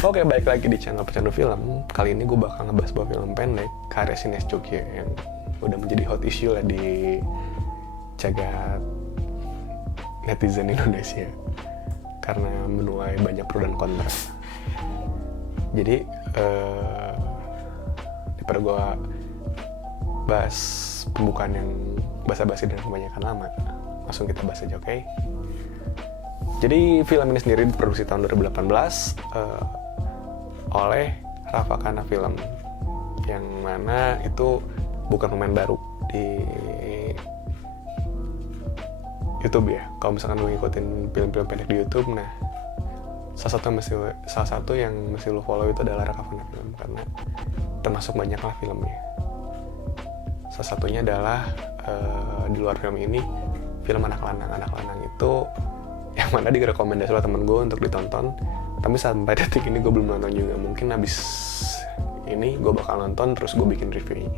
Oke, balik lagi di channel Pecandu Film. Kali ini gue bakal ngebahas sebuah film pendek karya Sinias Jogja yang udah menjadi hot issue lah di jagat netizen Indonesia karena menuai banyak pro dan kontra. Jadi daripada gue bahas pembukaan yang basa-basi dan kebanyakan lama, langsung kita bahas aja, oke? Jadi film ini sendiri diproduksi tahun 2018 oleh Rafa Kana Film, yang mana itu bukan pemain baru di YouTube ya. Kalau misalkan lu ngikutin film-film pendek di YouTube, nah salah satu yang mesti lu follow itu adalah Rafa Kana Film, karena termasuk banyak lah filmnya. Salah satunya adalah di luar film ini, film Anak Lanang itu yang mana direkomendasi oleh temen gue untuk ditonton, tapi sampai detik ini gue belum nonton juga. Mungkin abis ini gue bakal nonton terus gue bikin reviewnya.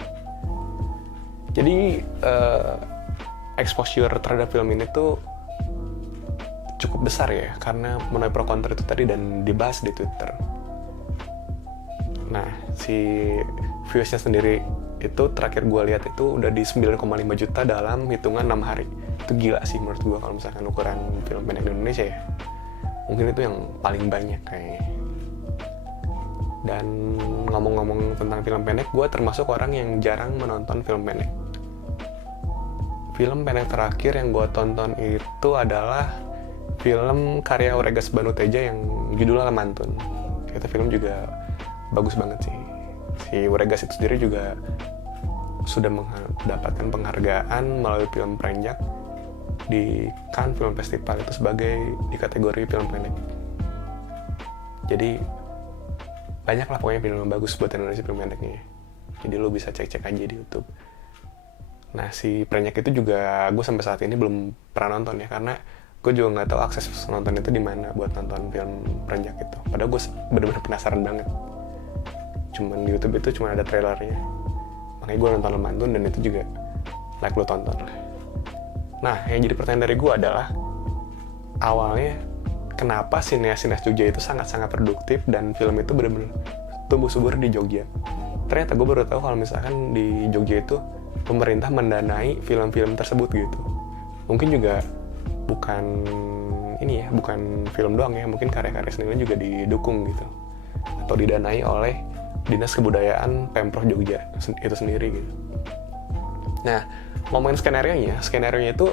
Jadi exposure terhadap film ini tuh cukup besar ya, karena menuai pro kontra itu tadi dan dibahas di Twitter. Nah, si viewsnya sendiri itu terakhir gue lihat itu udah di 9,5 juta dalam hitungan 6 hari. Itu gila sih menurut gue kalau misalkan ukuran film pendek di Indonesia ya. Mungkin itu yang paling banyak kayaknya. Dan ngomong-ngomong tentang film pendek, gue termasuk orang yang jarang menonton film pendek. Film pendek terakhir yang gue tonton itu adalah film karya Oregas Banuteja yang judulnya Lemantun. Itu film juga bagus banget sih. Si Oregas itu sendiri juga sudah mendapatkan penghargaan melalui film Prenjak di Cannes Film Festival itu sebagai di kategori film pendek. Jadi banyak lah pokoknya film yang bagus buat Indonesia film pendeknya. Jadi lo bisa cek-cek aja di YouTube. Nah, si Prenjak itu juga gue sampai saat ini belum pernah nonton ya, karena gue juga nggak tahu akses nonton itu di mana buat nonton film Prenjak itu. Padahal gue bener-bener penasaran banget. Cuman di YouTube itu cuma ada trailernya. Makanya gue nonton Lemantun dan itu juga like lo tonton lah. Nah, yang jadi pertanyaan dari gue adalah awalnya kenapa Sinias Jogja itu sangat-sangat produktif dan film itu benar-benar tumbuh subur di Jogja. Ternyata gue baru tahu kalau misalkan di Jogja itu pemerintah mendanai film-film tersebut gitu. Mungkin juga bukan ini ya, bukan film doang ya, mungkin karya-karya seninya juga didukung gitu atau didanai oleh Dinas Kebudayaan Pemprov Jogja itu sendiri gitu. Nah, ngomongin skenario-nya itu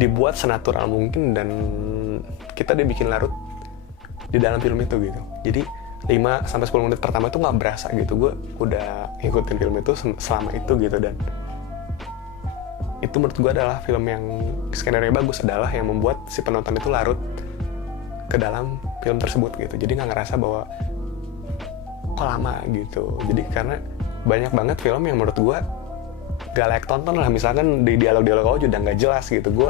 dibuat senatural mungkin dan kita dibikin larut di dalam film itu gitu. Jadi 5-10 menit pertama itu nggak berasa gitu, gue udah ngikutin film itu selama itu gitu. Dan itu menurut gue adalah film yang skenario bagus, adalah yang membuat si penonton itu larut ke dalam film tersebut gitu. Jadi nggak ngerasa bahwa kok lama gitu. Jadi karena banyak banget film yang menurut gue gak layak tonton lah, misalkan di dialog-dialog aja udah gak jelas gitu. Gue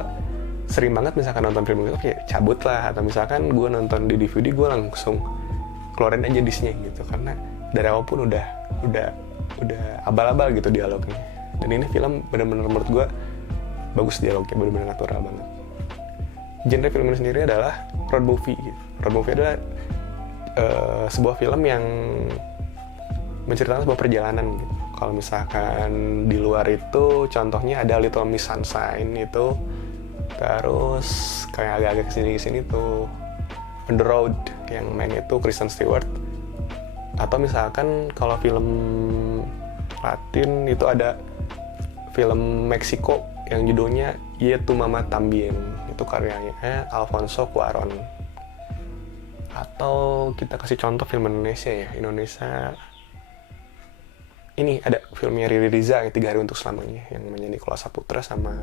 sering banget misalkan nonton film itu kayak cabut lah, atau misalkan gue nonton di DVD gue langsung keluarin aja disknya gitu, karena dari awal pun udah abal-abal gitu dialognya. Dan ini film benar-benar menurut gue bagus dialognya, benar-benar natural banget. Genre film ini sendiri adalah road movie gitu. Road movie adalah sebuah film yang menceritakan sebuah perjalanan gitu. Kalau misalkan di luar itu contohnya ada Little Miss Sunshine itu, terus kayak agak-agak kesini tuh On the Road yang main itu Kristen Stewart, atau misalkan kalau film Latin itu ada film Meksiko yang judulnya Y Tu Mama Tambien, itu karyanya Alfonso Cuarón. Atau kita kasih contoh film Indonesia ya, ini ada filmnya Riri Riza yang 3 Hari Untuk Selamanya, yang namanya Nicholas Saputra sama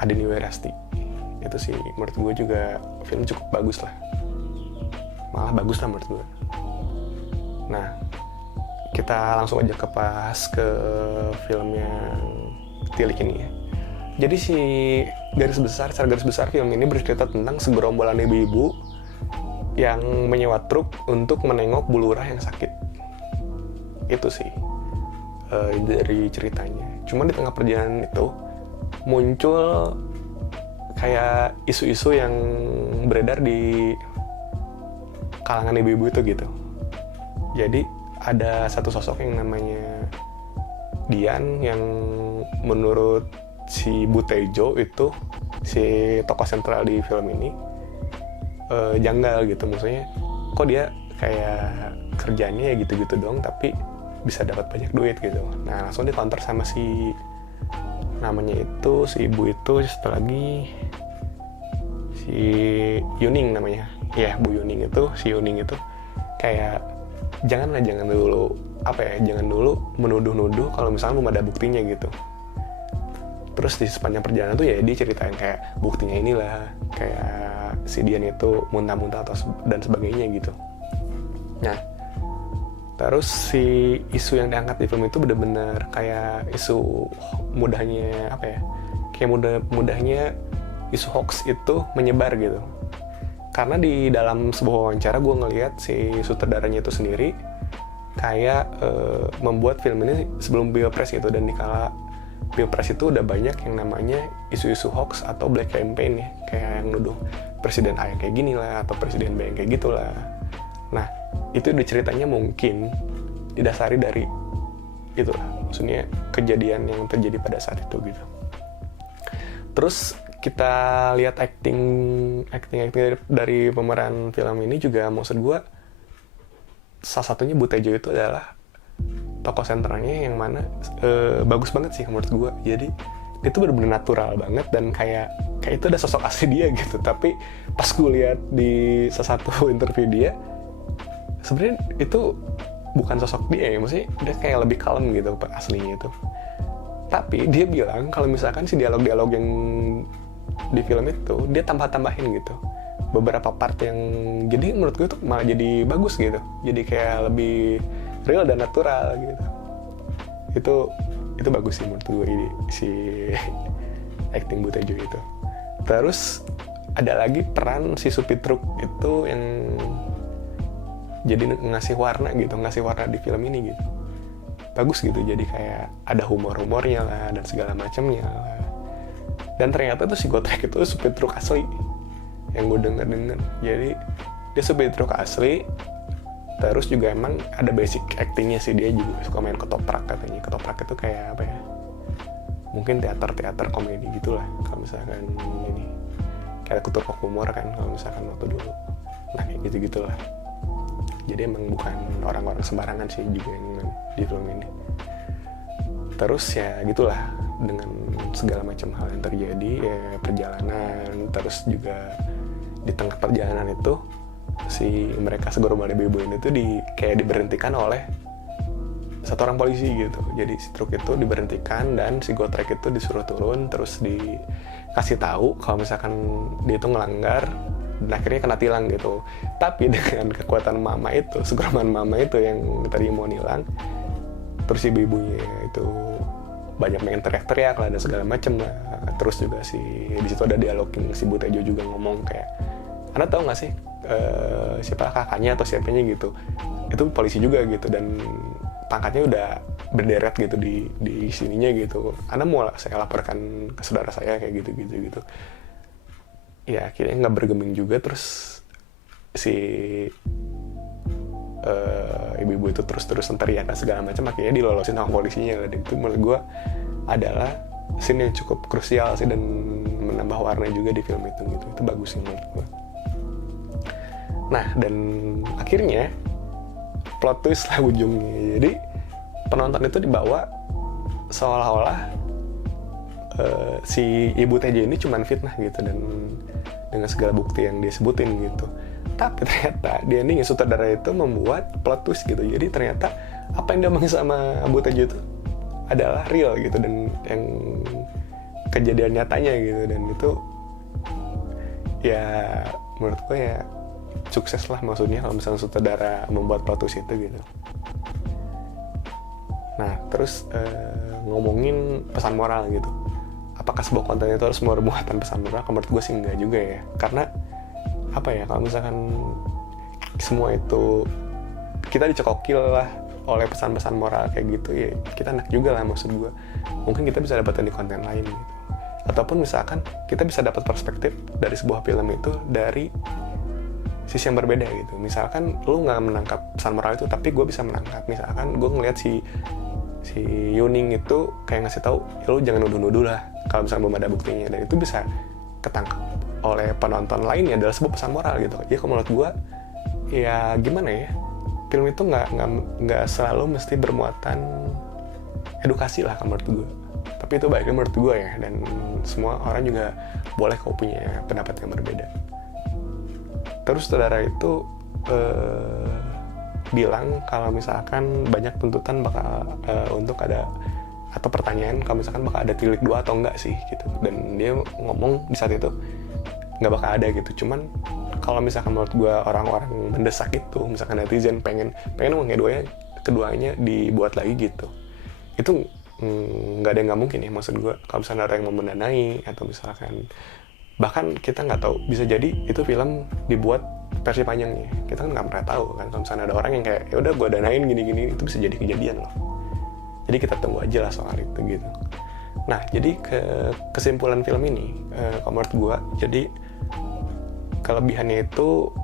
Adeni Werasti. Itu sih menurut gue juga film cukup bagus lah, malah bagus lah menurut gue. Nah, kita langsung aja ke film yang Tilik ini ya. Jadi secara garis besar film ini bercerita tentang segerombolan ibu-ibu yang menyewa truk untuk menengok bulurah yang sakit. Itu sih dari ceritanya. Cuma di tengah perjalanan itu muncul kayak isu-isu yang beredar di kalangan ibu-ibu itu gitu. Jadi ada satu sosok yang namanya Dian, yang menurut si Butejo itu, si tokoh sentral di film ini, janggal gitu. Maksudnya kok dia kayak kerjanya ya gitu-gitu doang tapi bisa dapat banyak duit gitu. Nah langsung dikonter sama si namanya itu, si ibu itu, satu lagi si Yuning namanya ya, Bu Yuning itu, si Yuning itu kayak jangan dulu menuduh-nuduh kalau misalnya belum ada buktinya gitu. Terus di sepanjang perjalanan tuh ya dia ceritain kayak buktinya inilah, kayak si Dian itu muntah-muntah dan sebagainya gitu. Nah terus si isu yang diangkat di film itu bener-bener kayak isu mudahnya mudahnya isu hoax itu menyebar gitu. Karena di dalam sebuah wawancara gue ngelihat si sutradaranya itu sendiri kayak membuat film ini sebelum Pilpres gitu, dan di kala Pilpres itu udah banyak yang namanya isu-isu hoax atau black campaign ya, kayak yang nuduh presiden A yang kayak gini lah atau presiden B yang kayak gitulah. Nah itu udah ceritanya mungkin didasari dari itulah, maksudnya kejadian yang terjadi pada saat itu gitu. Terus kita lihat acting dari pemeran film ini juga, maksud gue salah satunya Butejo itu adalah tokoh sentralnya yang mana bagus banget sih menurut gue. Jadi dia tuh benar-benar natural banget dan kayak itu ada sosok asli dia gitu. Tapi pas gue lihat di salah satu interview dia, sebenarnya itu bukan sosok dia ya, maksudnya dia kayak lebih kalem gitu aslinya itu. Tapi dia bilang kalau misalkan si dialog-dialog yang di film itu dia tambah-tambahin gitu beberapa part yang jadi menurut gue tuh malah jadi bagus gitu, jadi kayak lebih real dan natural gitu. Itu bagus sih menurut gue ini si acting Butejo itu. Terus ada lagi peran si Supitruk itu yang jadi ngasih warna di film ini gitu, bagus gitu. Jadi kayak ada humor-humornya lah dan segala macamnya lah. Dan ternyata tuh si Gotrek itu supir truk asli yang gue denger. Jadi dia supir truk asli. Terus juga emang ada basic actingnya sih, dia juga suka main ketoprak katanya. Ketoprak itu kayak apa ya, mungkin teater komedi gitulah kalau misalkan ini, kayak kutup humor kan kalau misalkan waktu dulu. Nah kayak gitu-gitulah. Jadi emang bukan orang-orang sembarangan sih juga yang main di film ini. Terus ya gitulah, dengan segala macam hal yang terjadi ya, perjalanan. Terus juga di tengah perjalanan itu si mereka segerombolan ibu-ibu ini tuh kayak diberhentikan oleh satu orang polisi gitu. Jadi si truk itu diberhentikan dan si Gotrek itu disuruh turun, terus dikasih tahu kalau misalkan dia itu ngelanggar dan akhirnya kena tilang gitu. Tapi dengan kekuatan mama itu, segerombolan mama itu yang tadi mau nilang, terus ibu-ibunya itu banyak main teriak-teriak lah dan segala macem lah. Terus juga di situ ada dialog yang si Butejo juga ngomong kayak, Anda tahu nggak sih siapa kakaknya atau siapanya gitu, itu polisi juga gitu dan pangkatnya udah berderet gitu di sininya gitu. Anda mau saya laporkan ke saudara saya kayak gitu. Ya akhirnya nggak bergeming juga. Terus si ibu-ibu itu terus-terusan teriak dan segala macam, akhirnya dilolosin sama polisinya. Dan itu menurut gue adalah scene yang cukup krusial sih dan menambah warna juga di film itu gitu. Itu bagus sih menurut gue. Nah dan akhirnya plot twist lah ujungnya. Jadi penonton itu dibawa seolah-olah si Ibu Tejo ini cuman fitnah gitu, dan dengan segala bukti yang dia sebutin gitu. Tapi ternyata di endingnya sutradara itu membuat plot twist gitu. Jadi ternyata apa yang diomongin sama Ibu Tejo itu adalah real gitu, dan yang kejadian nyatanya gitu. Dan itu ya menurut gue ya sukses lah, maksudnya kalau misalnya sutradara membuat plot twist itu gitu. Nah terus ngomongin pesan moral gitu, apakah sebuah konten itu harus bermuatan pesan moral? Menurut gue sih enggak juga ya, karena apa ya, kalau misalkan semua itu kita dicekokil lah oleh pesan-pesan moral kayak gitu ya, kita enak juga lah. Maksud gue mungkin kita bisa dapetin di konten lain gitu, ataupun misalkan kita bisa dapat perspektif dari sebuah film itu dari sisi yang berbeda gitu. Misalkan lu nggak menangkap pesan moral itu, tapi gue bisa menangkap. Misalkan gue ngeliat si Yuning itu kayak ngasih tahu, ya lu jangan nuduh-nuduh lah kalau misalkan belum ada buktinya, dan itu bisa ketangkap oleh penonton lainnya adalah sebuah pesan moral gitu. Ya kalau menurut gue, ya gimana ya, film itu nggak selalu mesti bermuatan edukasi lah kalau menurut gue. Tapi itu baiknya menurut gue ya, dan semua orang juga boleh kok punya pendapat yang berbeda. Terus saudara itu bilang kalau misalkan banyak tuntutan bakal untuk ada, atau pertanyaan kalau misalkan bakal ada tilik 2 atau enggak sih gitu. Dan dia ngomong di saat itu nggak bakal ada gitu. Cuman kalau misalkan menurut gue orang-orang mendesak itu, misalkan netizen pengen keduanya dibuat lagi gitu, itu nggak ada yang nggak mungkin ya. Maksud gue kalau misalnya ada yang mau mendanai, atau misalkan bahkan kita nggak tahu, bisa jadi itu film dibuat versi panjangnya, kita kan nggak pernah tahu kan. Kalau misalnya ada orang yang kayak ya udah gue danain gini-gini, itu bisa jadi kejadian loh. Jadi kita tunggu aja lah soal itu gitu. Nah, jadi kesimpulan film ini, kalau menurut gue, jadi kelebihannya itu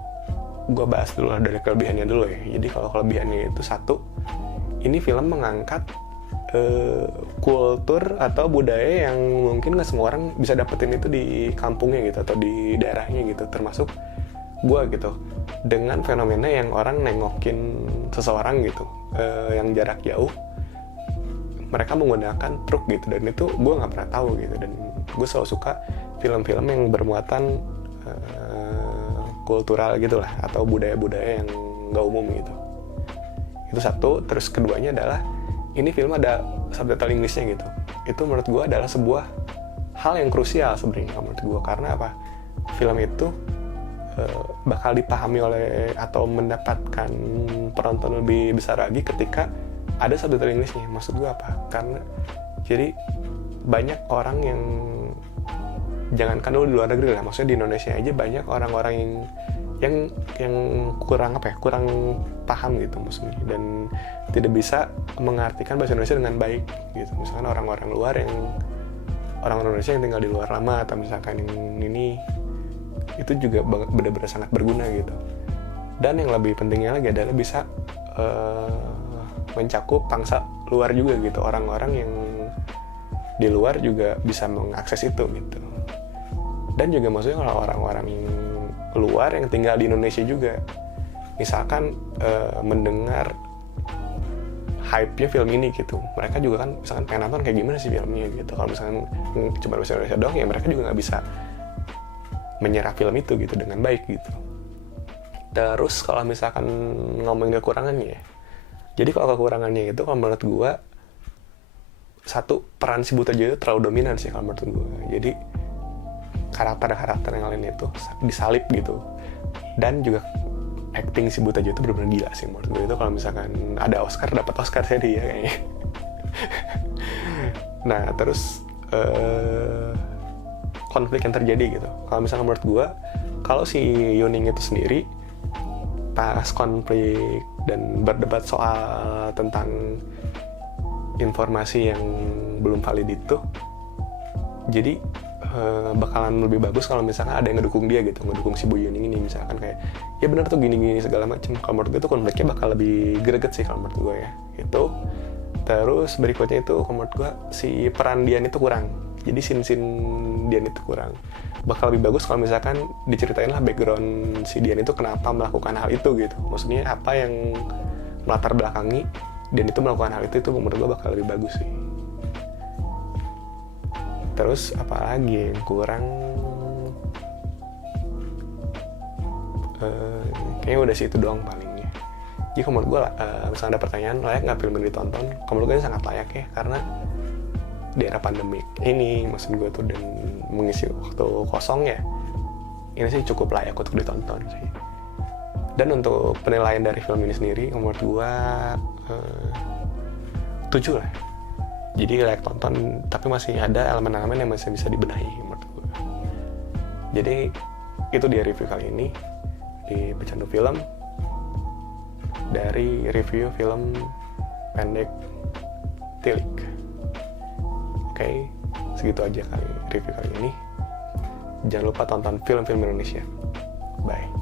gue bahas dulu lah, dari kelebihannya dulu ya. Jadi kalau kelebihannya itu satu, ini film mengangkat kultur atau budaya yang mungkin nggak semua orang bisa dapetin itu di kampungnya gitu, atau di daerahnya gitu, termasuk gue gitu. Dengan fenomena yang orang nengokin seseorang gitu, yang jarak jauh, mereka menggunakan truk gitu, dan itu gue nggak pernah tahu gitu. Dan gue selalu suka film-film yang bermuatan kultural gitu lah, atau budaya-budaya yang nggak umum gitu. Itu satu. Terus keduanya adalah ini film ada subtitle Inggrisnya gitu. Itu menurut gue adalah sebuah hal yang krusial sebenarnya menurut gue. Karena apa? Film itu bakal dipahami oleh atau mendapatkan penonton lebih besar lagi ketika ada subtitle Inggrisnya. Maksud gue apa? Karena jadi banyak orang yang, jangankan dulu di luar negeri lah, maksudnya di Indonesia aja banyak orang-orang yang kurang kurang paham gitu maksudnya, dan tidak bisa mengartikan bahasa Indonesia dengan baik gitu. Misalkan orang-orang Indonesia yang tinggal di luar lama, atau misalkan yang ini, itu juga benar-benar sangat berguna gitu. Dan yang lebih pentingnya lagi adalah bisa mencakup bangsa luar juga gitu, orang-orang yang di luar juga bisa mengakses itu gitu. Dan juga maksudnya kalau orang-orang luar yang tinggal di Indonesia juga, misalkan mendengar hype-nya film ini gitu, mereka juga kan misalkan pengen nonton kayak gimana sih filmnya gitu. Kalau misalkan cuma bahasa Indonesia doang, ya mereka juga nggak bisa menyerap film itu gitu dengan baik gitu. Terus kalau misalkan ngomongin kekurangannya, jadi kalau kekurangannya itu kalau menurut gue, satu, peran si Buta Joyo terlalu dominan sih kalau menurut gue. Jadi karakter-karakter yang lain itu disalip gitu. Dan juga acting si Buta Joyo itu benar-benar gila sih menurut gue. Itu kalau misalkan ada Oscar, dapat Oscar saya dia kayaknya. Nah, terus konflik yang terjadi gitu. Kalau misalkan menurut gue, kalau si Yuning itu sendiri pas konflik dan berdebat soal tentang informasi yang belum valid itu, jadi bakalan lebih bagus kalau misalkan ada yang ngedukung dia gitu, ngedukung si Bu Yuning ini, misalkan kayak ya benar tuh gini-gini segala macam. Kalau menurut gue itu konfliknya bakal lebih greget sih kalau menurut gue ya itu. Terus berikutnya itu kalau menurut gue si peran Dian itu kurang, jadi scene Dian itu kurang. Bakal lebih bagus kalau misalkan diceritain lah background si Dian itu kenapa melakukan hal itu gitu, maksudnya apa yang melatar belakangi Dian itu melakukan hal itu menurut gue bakal lebih bagus sih. Terus apalagi yang kurang, kayaknya udah sih itu doang palingnya. Jadi kalau menurut gue misalnya ada pertanyaan layak nggak film ini ditonton, kalau menurut gue sangat layak ya, karena di era pandemik ini maksud gue tuh, dan mengisi waktu kosong ya, ini sih cukup layak untuk ditonton sih. Dan untuk penilaian dari film ini sendiri menurut gue 7 lah. Jadi layak tonton, tapi masih ada elemen-elemen yang masih bisa dibenahi menurut gue. Jadi itu dia review kali ini di Pecandu Film, dari review film pendek Tilik. Oke, segitu aja kali review kali ini. Jangan lupa tonton film-film Indonesia. Bye.